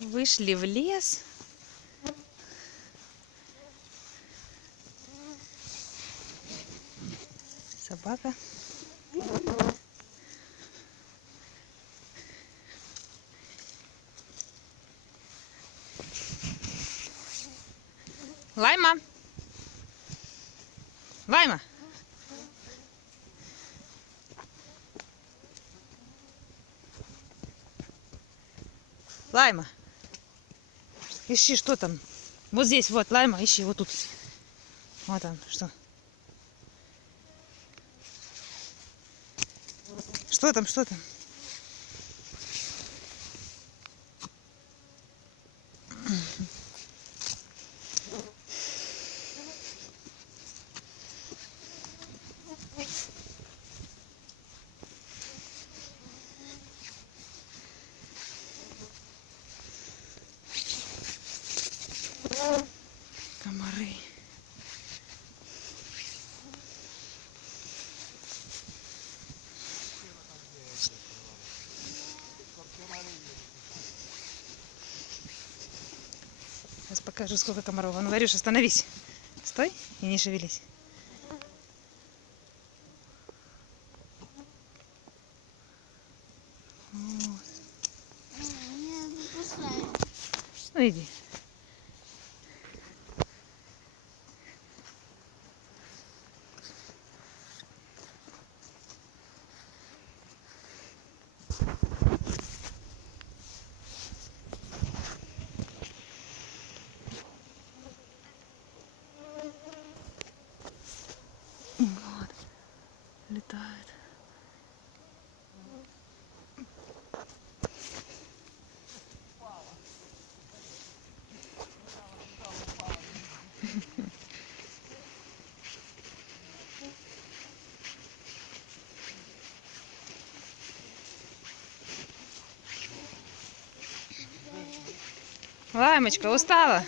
Вышли в лес. Собака. Лайма. Лайма. Лайма. Ищи, что там. Вот здесь, вот, Лайма, ищи, вот тут. Вот там, что. Что там, что там? Комары. Сейчас покажу, сколько комаров. А ну, Варюш, остановись. Стой и не шевелись. Вот. Ну иди. Вот. Летает. Лаймочка, устала?